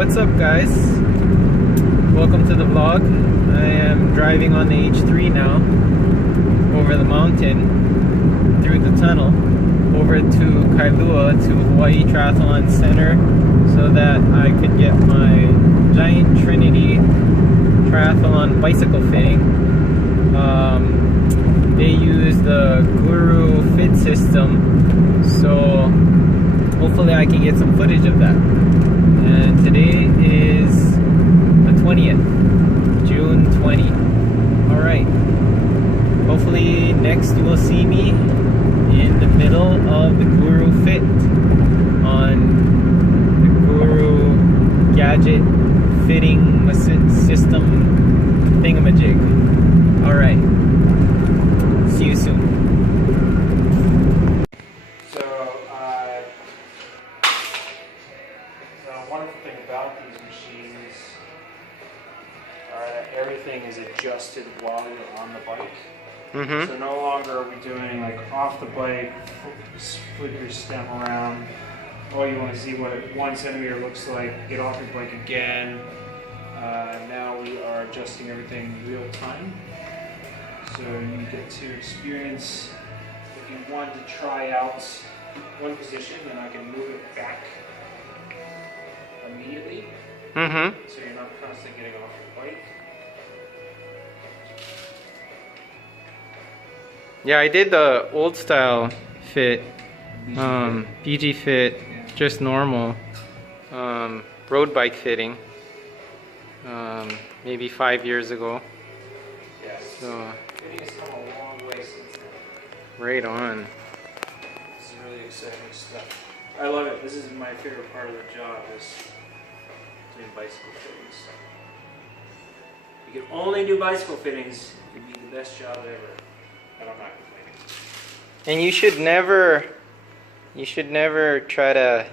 what's up guys? Welcome to the vlog. I am driving on the H3 now over the mountain through the tunnel over to Kailua to Hawaii Triathlon Center so that I could get my Giant Trinity Triathlon bicycle fitting. They use the Guru Fit system, so hopefully I can get some footage of that. And today is the 20th, June 20. Alright, hopefully next you will see me in the middle of the Guru Fit on the Guru gadget fitting system thingamajig. Alright, see you soon. Wonderful thing about these machines are that everything is adjusted while you're on the bike. So no longer are we doing like off the bike, flip your stem around. Oh, you want to see what 1 centimeter looks like, get off your bike again. Now we are adjusting everything real time. So you get to experience, if you want to try out one position, then I can move it back immediately, so you're not constantly getting off your bike. Yeah, I did the old style fit, BG fit, just normal, road bike fitting, maybe 5 years ago. Yes. So, Fitting has come a long way since then. right on. This is really exciting stuff. I love it. This is my favorite part of the job, is doing bicycle fittings. If you could only do bicycle fittings, it would be the best job ever. But I'm not complaining. And you should never try to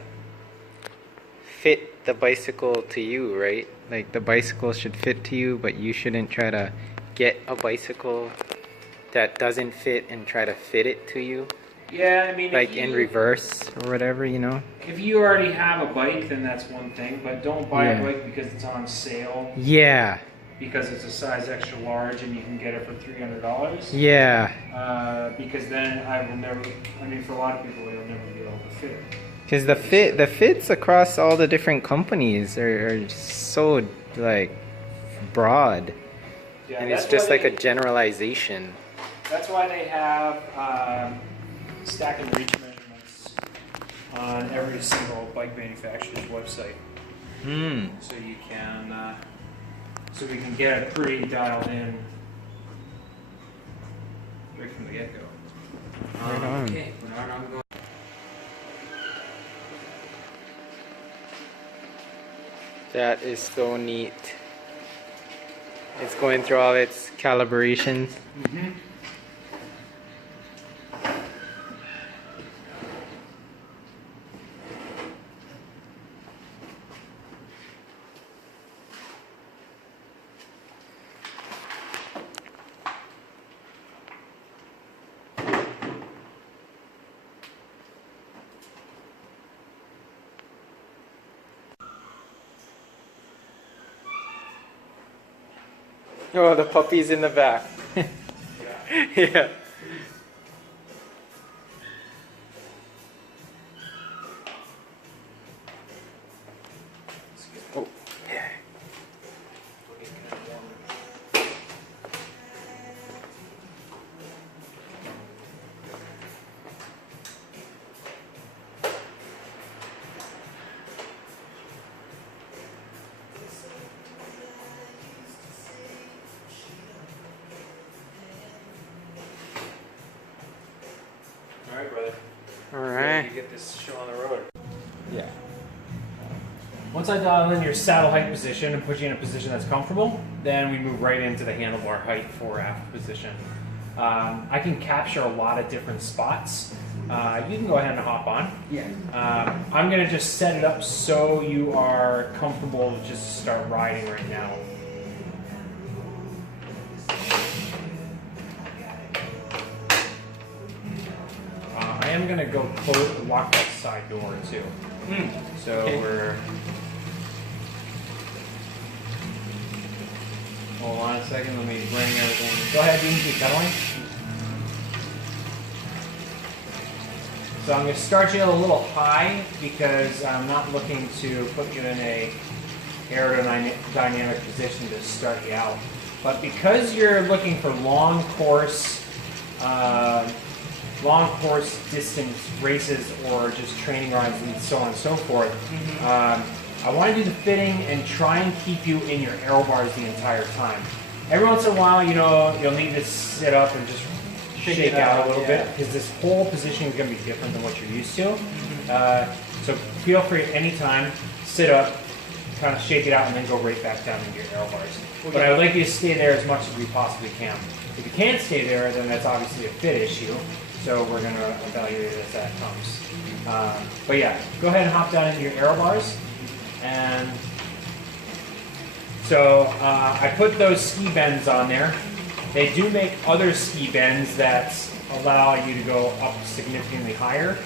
fit the bicycle to you, right? Like the bicycle should fit to you, but you shouldn't try to get a bicycle that doesn't fit and try to fit it to you. Yeah, I mean, like in reverse or whatever, you know? If you already have a bike, then that's one thing, but don't buy a bike because it's on sale. Yeah. Because it's a size extra large and you can get it for $300. Yeah. Because then I will never, I mean, for a lot of people, they'll never be able to fit it. Because the fits across all the different companies are so like broad. Yeah, and it's just like a generalization. That's why they have stack and reach measurements on every single bike manufacturer's website. So you can, so we can get it pretty dialed in right from the get-go. Right on. Okay, Bernard, I'm going. That is so neat. It's going through all its calibrations. Oh, the puppy's in the back. Yeah. Oh, yeah. Alright, brother. Alright. You get this show on the road. Yeah. Once I dial in your saddle height position and put you in a position that's comfortable, then we move right into the handlebar height fore aft position. I can capture a lot of different spots. You can go ahead and hop on. Yeah. I'm going to just set it up so you are comfortable to just start riding right now. I am going to go lock that side door too. So okay. Hold on a second, let me bring everything. Go ahead, Dean, keep pedaling. So I'm going to start you a little high because I'm not looking to put you in a aerodynamic position to start you out. But because you're looking for long course distance races or just training rides and so on and so forth, I want to do the fitting and try and keep you in your aero bars the entire time. Every once in a while, you know, you'll need to sit up and just shake out a little bit because this whole position is going to be different than what you're used to. So feel free at any time, sit up, kind of shake it out, and then go right back down into your aero bars. But I would like you to stay there as much as we possibly can. If you can't stay there, then that's obviously a fit issue. So we're going to evaluate it as that comes. But yeah, go ahead and hop down into your aero bars. And so I put those ski bends on there. They do make other ski bends that allow you to go up significantly higher.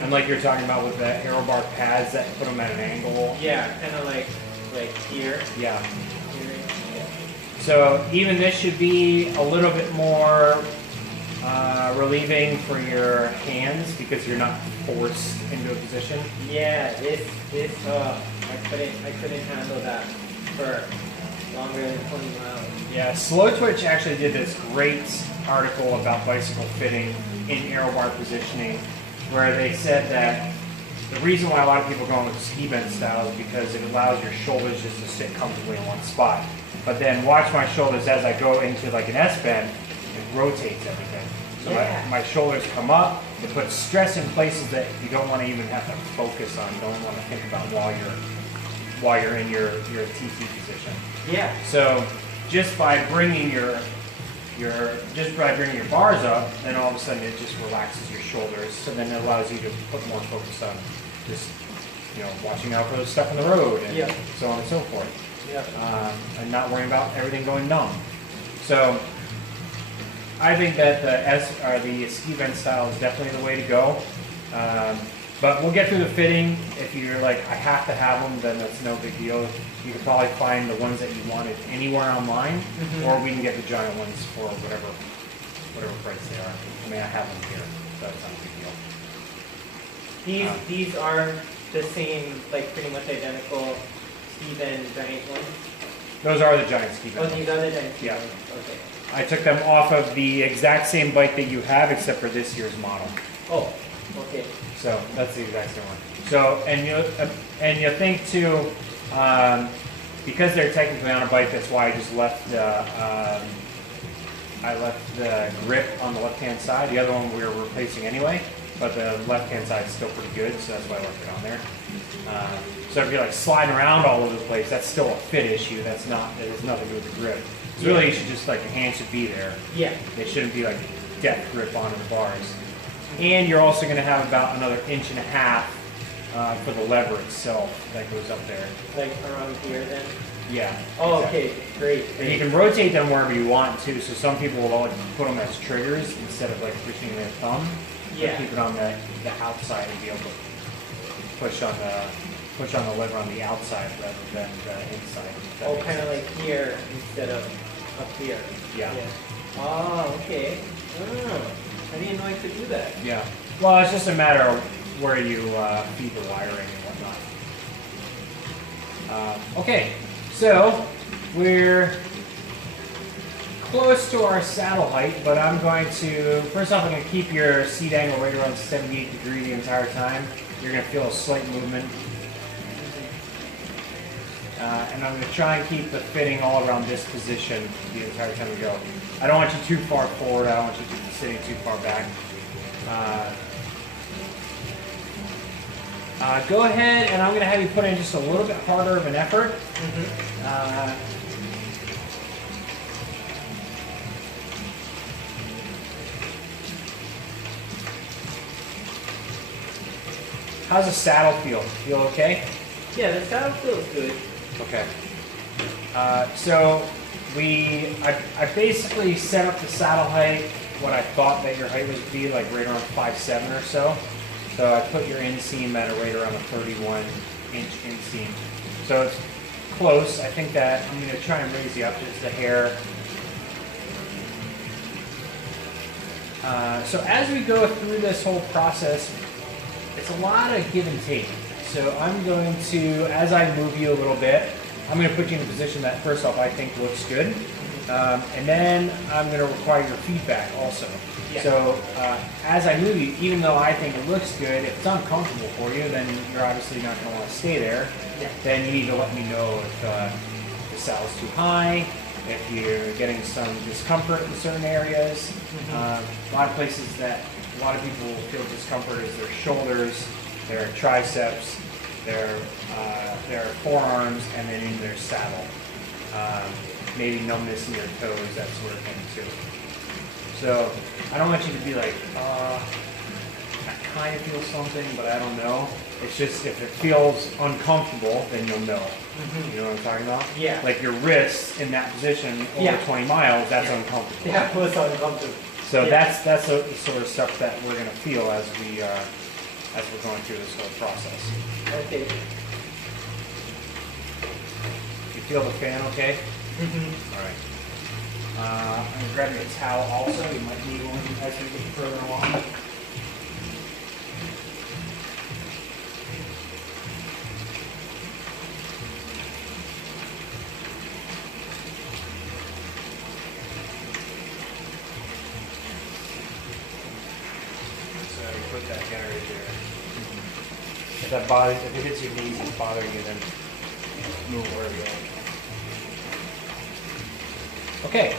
And like you're talking about with the aero bar pads that put them at an angle. Yeah, kind of like here. Yeah. So even this should be a little bit more relieving for your hands because you're not forced into a position. Yeah, I couldn't handle that for longer than 20 miles. Yeah, Slow Twitch actually did this great article about bicycle fitting in aero bar positioning, where they said that the reason why a lot of people are going with ski bend style is because it allows your shoulders just to sit comfortably in one spot. But then watch my shoulders as I go into like an S bend, it rotates everything. So my shoulders come up, it puts stress in places that you don't want to even have to focus on, don't want to think about while you're in your TT position. Yeah. So just by bringing your bars up, then all of a sudden it just relaxes your shoulders. So then it allows you to put more focus on just watching out for the stuff on the road and so on and so forth. And not worrying about everything going numb. So I think that the ski bend style is definitely the way to go. But we'll get through the fitting. If you're like, I have to have them, then that's no big deal. You can probably find the ones that you wanted anywhere online, or we can get the giant ones for whatever price they are. I mean, I have them here, so that's not a big deal. These are the same, like pretty much identical ski bend giant ones? Those are the giant ski bend. Oh, these are the giant ski bend. Yeah. Okay. I took them off of the exact same bike that you have, except for this year's model. Oh, okay. So that's the exact same one. So and you think too, because they're technically on a bike, that's why I just left the grip on the left-hand side. The other one we were replacing anyway, but the left-hand side is still pretty good, so that's why I left it on there. So if you're like sliding around all over the place, that's still a fit issue. It has nothing to do with the grip. So really, you should just like your hands should be there. Yeah. They shouldn't be like death grip onto the bars. And you're also going to have about another 1.5 inches for the lever itself that goes up there. Like around here then? Yeah. Oh, exactly. okay. Great. And you can rotate them wherever you want too. So some people will like put them as triggers instead of like pushing their thumb. Yeah. Keep it on the outside and be able to push on the lever on the outside rather than the inside. Oh, kind of like here instead of up here. Yeah. Oh, okay. Oh. I didn't know I could do that. Yeah. Well, it's just a matter of where you feed the wiring and whatnot. Okay, so we're close to our saddle height, but I'm going to, first off, I'm going to keep your seat angle right around 78 degrees the entire time. You're going to feel a slight movement. And I'm going to try and keep the fitting all around this position the entire time we go. I don't want you too far forward. I don't want you to be sitting too far back. Go ahead, and I'm going to have you put in just a little bit harder of an effort. How's the saddle feel? Feel okay? Yeah, the saddle feels good. Okay. So I basically set up the saddle height, what I thought that your height would be, like right around 5'7" or so. So I put your inseam at right around a 31-inch inseam. So it's close. I think that I'm going to try and raise you up just a hair. So as we go through this whole process, it's a lot of give and take. So I'm going to, as I move you a little bit, I'm going to put you in a position that first off I think looks good. And then I'm going to require your feedback also. Yeah. So as I move you, even though I think it looks good, if it's uncomfortable for you, then you're obviously not going to want to stay there. Yeah. Then you need to let me know if the saddle's too high, if you're getting some discomfort in certain areas. A lot of places that a lot of people feel discomfort is their shoulders, their triceps, their forearms, and then in their saddle. Maybe numbness in your toes, that sort of thing too. So I don't want you to be like, I kind of feel something, but I don't know. It's just if it feels uncomfortable, then you'll know. You know what I'm talking about? Yeah. Like your wrists in that position over 20 miles, that's uncomfortable. Yeah, it's uncomfortable. So that's the sort of stuff that we're going to feel as we're going through this whole process. Okay. You feel the fan okay? All right. I'm going to grab you a towel also. You might need one as we get further along. Put that guy right there. If that bothers, if it hits your knees, it's bothering you, then move where you go. Okay,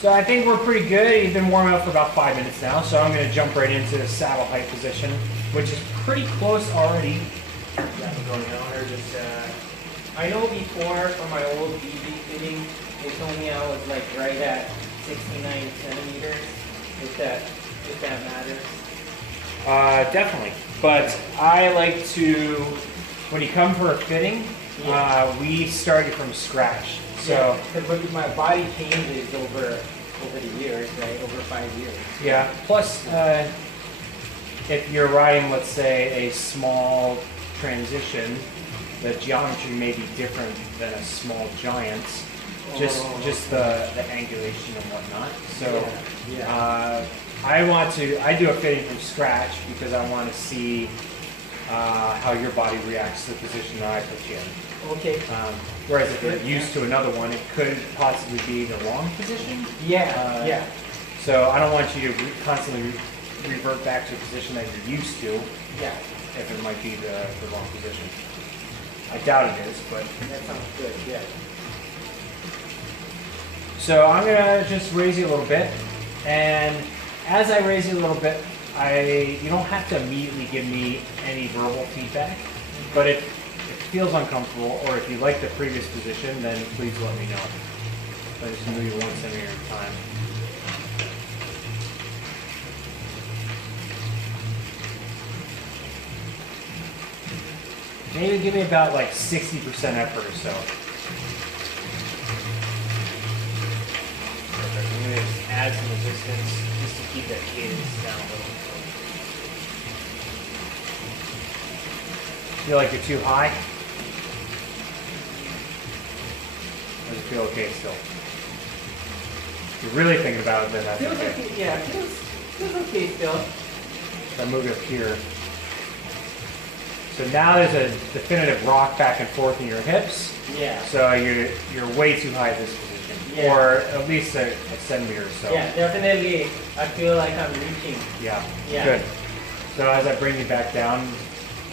so I think we're pretty good. You've been warming up for about 5 minutes now, so I'm going to jump right into the saddle height position, which is pretty close already. Going down there, just I know before from my old BB fitting, they told me I was like right at 69 centimeters. If that matters. Definitely, but I like to, when you come for a fitting, we started from scratch. So, but my body changes over the years, right? Over 5 years. Yeah. Plus, if you're riding, let's say, a small transition, the geometry may be different than a small giant. Just the angulation and whatnot. So. I do a fitting from scratch because I want to see how your body reacts to the position that I put you in. Okay. Whereas if you're used to another one, it could possibly be the wrong position. Yeah. So I don't want you to constantly revert back to a position that you're used to. Yeah. If it might be the wrong position. I doubt it is, but that sounds good. Yeah. So I'm gonna just raise you a little bit, and as I raise you a little bit, you don't have to immediately give me any verbal feedback, but if it feels uncomfortable or if you like the previous position, then please let me know. So I just move you 1 centimeter at a time. Maybe give me about like 60% effort or so. Perfect. I'm going to just add some resistance. To keep that cadence down a little. Feel like you're too high? Or does it feel okay still? If you're really thinking about it, then that's feels okay. Okay. Yeah, feels okay still. So I move up here. So now there's a definitive rock back and forth in your hips. Yeah. So you're way too high at this position. Yeah. Or at least a centimeter or so. Yeah, definitely. I feel like I'm reaching. Yeah. Good. So as I bring you back down,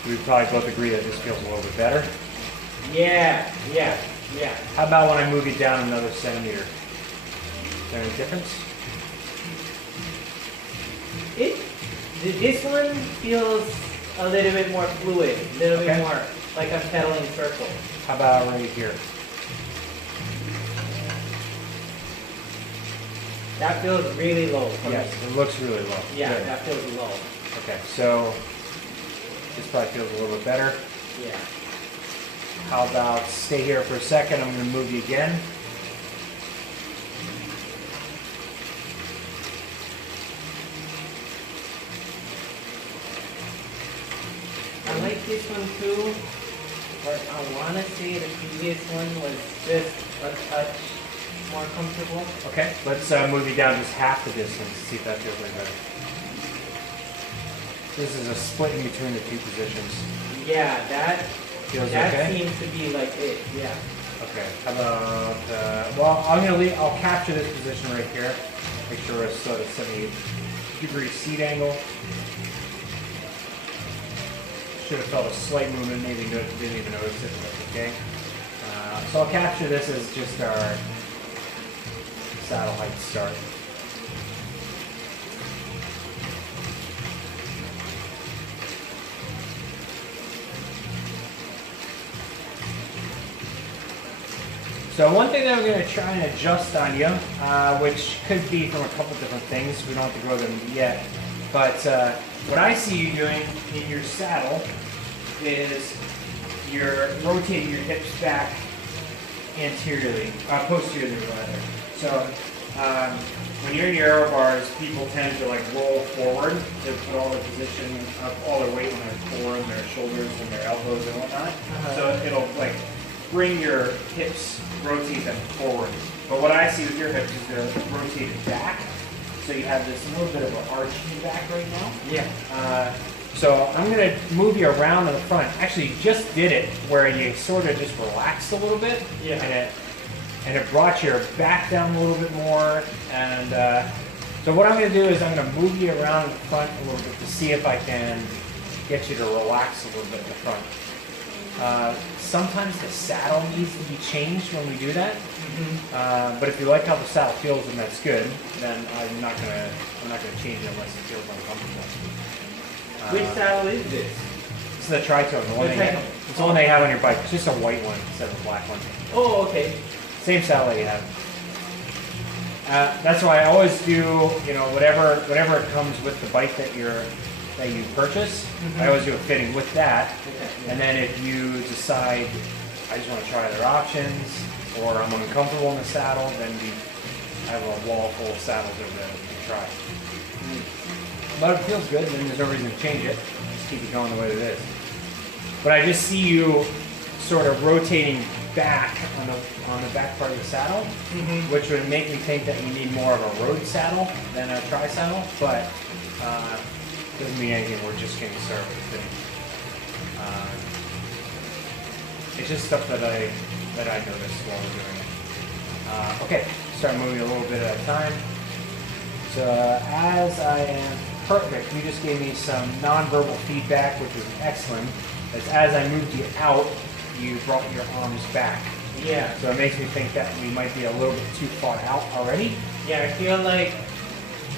we probably both agree that this feels a little bit better. Yeah. How about when I move you down another centimeter? Is there any difference? This one feels a little bit more fluid, a little bit more like I'm pedaling circles. How about right here? That feels really low. Yes, it looks really low. Yeah, good. that feels low. Okay, so this probably feels a little bit better. Yeah. How about stay here for a second? I'm going to move you again. I like this one too. but I want to say the previous one was just a touch more comfortable. Okay, let's move you down just half the distance to see if that feels any better. This is a split in between the two positions. Yeah, that Feels that okay? seems to be like it. Yeah. Okay, how about, well, I'm gonna leave, I'll capture this position right here. Make sure we're still at a 70-degree seat angle. Should have felt a slight movement, maybe didn't even notice it, but that's okay. So I'll capture this as just our saddle height start. So one thing that I'm going to try and adjust on you, which could be from a couple different things, we don't have to go them yet, but what I see you doing in your saddle is you're rotating your hips back anteriorly, posteriorly rather. So when you're in your aero bars, people tend to like roll forward to put all the position of all their weight on their core and their shoulders and their elbows and whatnot. So it'll like bring your hips, rotate them forward. But what I see with your hips is they're rotated back. So you have this little bit of an arch in the back right now. Yeah. So I'm going to move you around to the front. Actually, you just did it where you sort of just relaxed a little bit. Yeah. And it brought your back down a little bit more. And so what I'm going to do is I'm going to move you around in the front a little bit to see if I can get you to relax a little bit in the front. Sometimes the saddle needs to be changed when we do that. But if you like how the saddle feels and that's good, then I'm not gonna change it unless it feels uncomfortable. Which saddle is this? This is the Tritone, it's the one they have on your bike. It's just a white one instead of a black one. Oh, okay. Same saddle that you have. That's why I always do, you know, whatever comes with the bike that you purchase. I always do a fitting with that. And then if you decide I just want to try other options, or I'm uncomfortable in the saddle, then I have a wall full of saddles over there that you can try. But it feels good, and there's no reason to change it. Just keep it going the way it is. But I just see you sort of rotating back on the back part of the saddle, which would make me think that you need more of a road saddle than a tri-saddle, but doesn't mean anything. We're just getting started with the thing. It's just stuff that I noticed while we're doing it. Okay, start moving a little bit at a time. So as I am perfect, you just gave me some nonverbal feedback, which was excellent. As I moved you out, you brought your arms back. Yeah. So it makes me think that we might be a little bit too far out already. Yeah, I feel like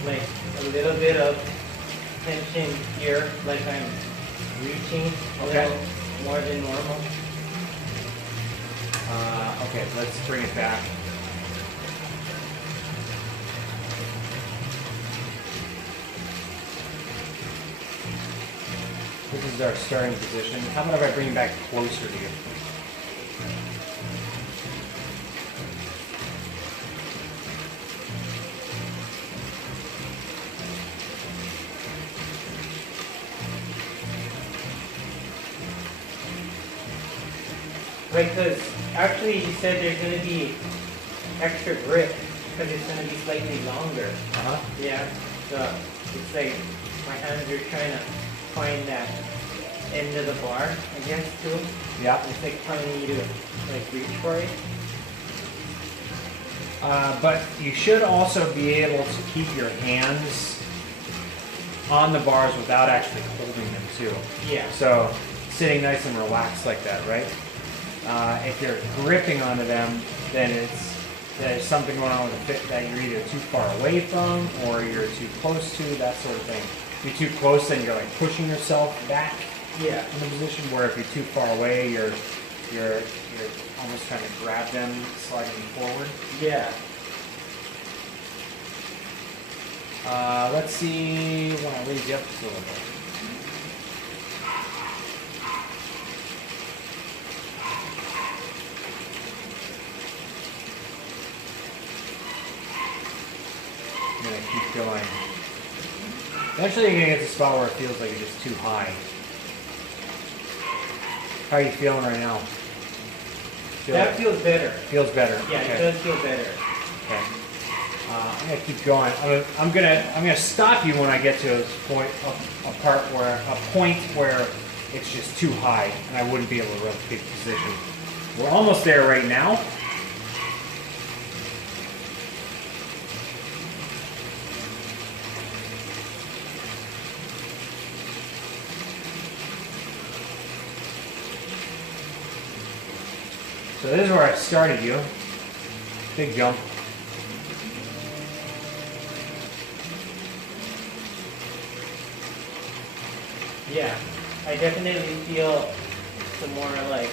a little bit of tension here, like I'm reaching a little more than normal. Okay, let's bring it back. This is our starting position. How about if I bring it back closer to you? Right, because actually you said there's going to be extra grip because it's going to be slightly longer. Yeah, so it's like my hands are trying to find that end of the bar, I guess, too. Yeah. It's like telling you to like reach for it. But you should also be able to keep your hands on the bars without actually holding them too. Yeah. So sitting nice and relaxed like that, right? If you're gripping onto them, then there's something going on with the fit that you're either too far away from or you're too close to, that sort of thing. If you're too close, then you're like pushing yourself back in the position, where if you're too far away, you're almost trying to grab them, sliding them forward. Yeah. Let's see when I raise you up just a little bit. I'm gonna keep going. Eventually you're gonna get to the spot where it feels like it's just too high. How are you feeling right now? That feels better. Feels better. Yeah, okay. It does feel better. Okay. I'm gonna keep going. I'm gonna stop you when I get to a point where it's just too high and I wouldn't be able to replicate the position. We're almost there right now. So this is where I started you. Big jump. Yeah, I definitely feel some more like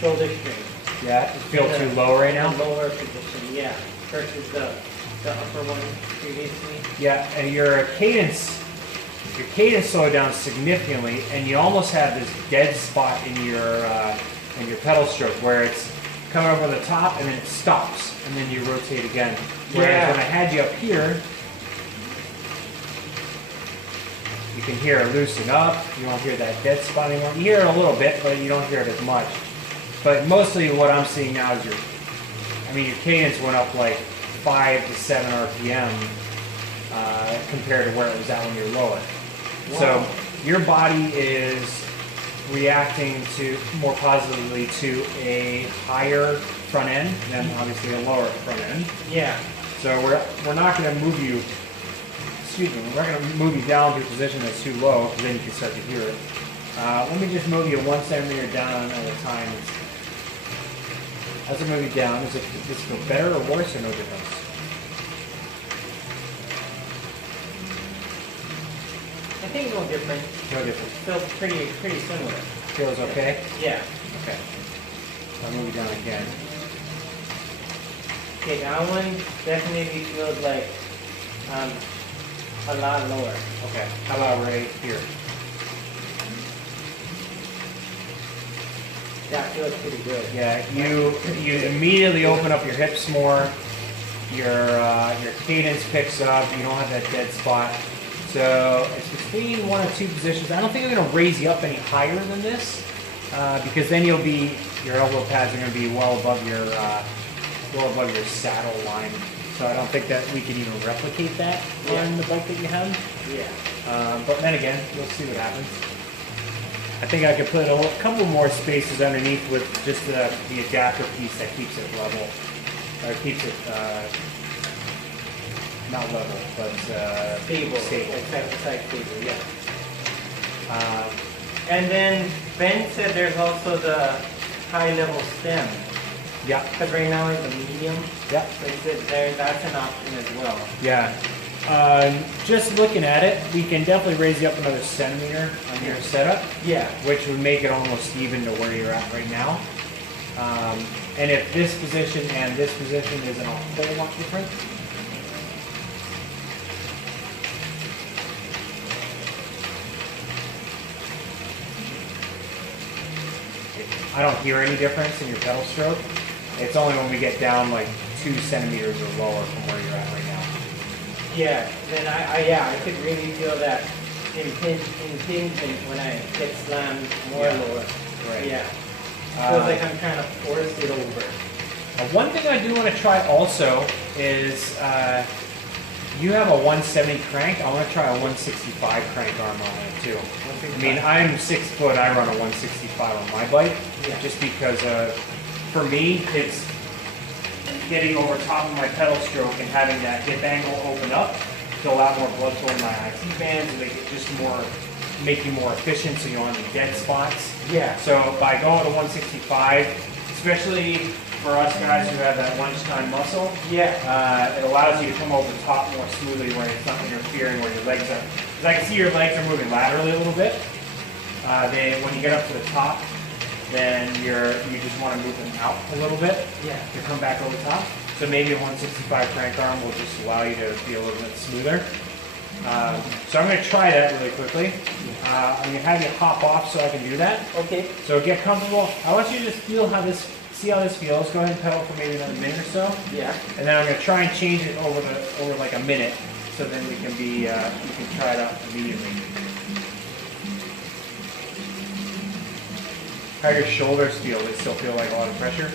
shoulder strength. Yeah, you feel too low right now? The lower position, yeah, versus the upper one previously. Yeah, and your cadence slowed down significantly, and you almost have this dead spot in your pedal stroke where it's coming over the top and then it stops, and then you rotate again. Whereas when I had you up here, you can hear it loosen up. You don't hear that dead spot anymore. You hear it a little bit, but you don't hear it as much. But mostly what I'm seeing now is your cadence went up like 5 to 7 RPM compared to where it was at when you're lower. Wow. So your body is reacting to more positively to a higher front end than obviously a lower front end. Yeah. So we're not going to move you. Excuse me. We're not going to move you down to a position that's too low, because then you can start to hear it. Let me just move you 1 centimeter down at a time. As I move you down, does it feel better or worse or no difference? I think no different. No difference. Feels pretty similar. Feels okay? Yeah. Okay. I'll move you down again. Okay, that one definitely feels like a lot lower. Okay. How about right here? That feels pretty good. Yeah, you immediately open up your hips more. Your cadence picks up. You don't have that dead spot. So it's between 1 or 2 positions. I don't think I'm going to raise you up any higher than this, because then your elbow pads are going to be well above your saddle line. So I don't think that we can even replicate that on the bike that you have. Yeah. But then again, we'll see what happens. I think I could put a couple more spaces underneath with just the adapter piece that keeps it level, or keeps it not level, but stable. Side stable, yeah. And then Ben said there's also the high level stem. Yeah. Because right now it's a medium. Yeah. So he said that's an option as well. Yeah. Just looking at it, we can definitely raise you up another centimeter on your setup. Yeah. Which would make it almost even to where you're at right now. And if this position and this position isn't a whole lot different. I don't hear any difference in your pedal stroke. It's only when we get down like 2 centimeters or lower from where you're at right now. Yeah, then I could really feel that impingement when I get slammed more lower. Right. Yeah. Feels like I'm trying to force it over. One thing I do want to try also is you have a 170 crank. I want to try a 165 crank arm on it too. I mean, I'm 6 foot. I run a 165 on my bike, just because for me it's getting over top of my pedal stroke and having that hip angle open up to allow more blood flow in my IC bands and make it just make you more efficient, so you don't have any dead spots. Yeah. So by going to 165, especially for us guys who have that lunchtime muscle, it allows you to come over the top more smoothly where it's not interfering where your legs are. Because I can see your legs are moving laterally a little bit. When you get up to the top, then you just want to move them out a little bit to come back over top. So maybe a 165 crank arm will just allow you to be a little bit smoother. So I'm going to try that really quickly. I'm going to have you hop off so I can do that. Okay. So get comfortable. I want you to just see how this feels. Go ahead and pedal for maybe another minute or so. Yeah. And then I'm going to try and change it over like a minute, so then we can try it out immediately. How your shoulders feel? They still feel like a lot of pressure?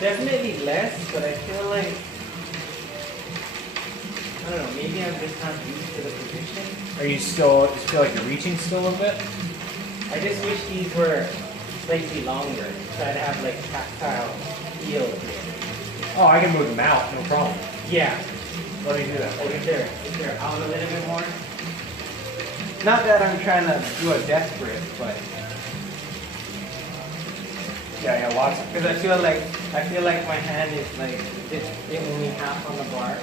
Definitely less, but I feel like, I don't know, maybe I'm just not used to the position. Are you still, just feel like you're reaching still a little bit? I just wish these were slightly longer, so I'd have like tactile feel to it. Oh, I can move them out, no problem. Yeah. Let me do that. Like if they're out a little bit more. Not that I'm trying to do a desperate, but Yeah, lots of. because I feel like my hand is like it's only half on the bar.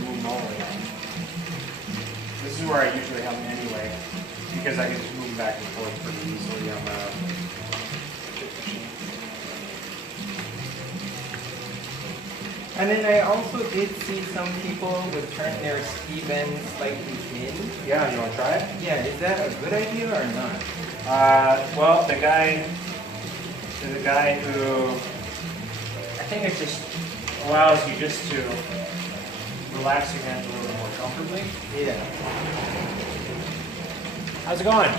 Move them all the way down. This is where I usually have them anyway, because I can just move them back and forth pretty easily on the chip machine. And then I also did see some people would turn their ski bends slightly in. Yeah, you want to try it? Yeah, is that a good idea or not? Well, there's a guy who, I think it just allows you just to relax your hands a little bit more comfortably. Yeah. How's it going?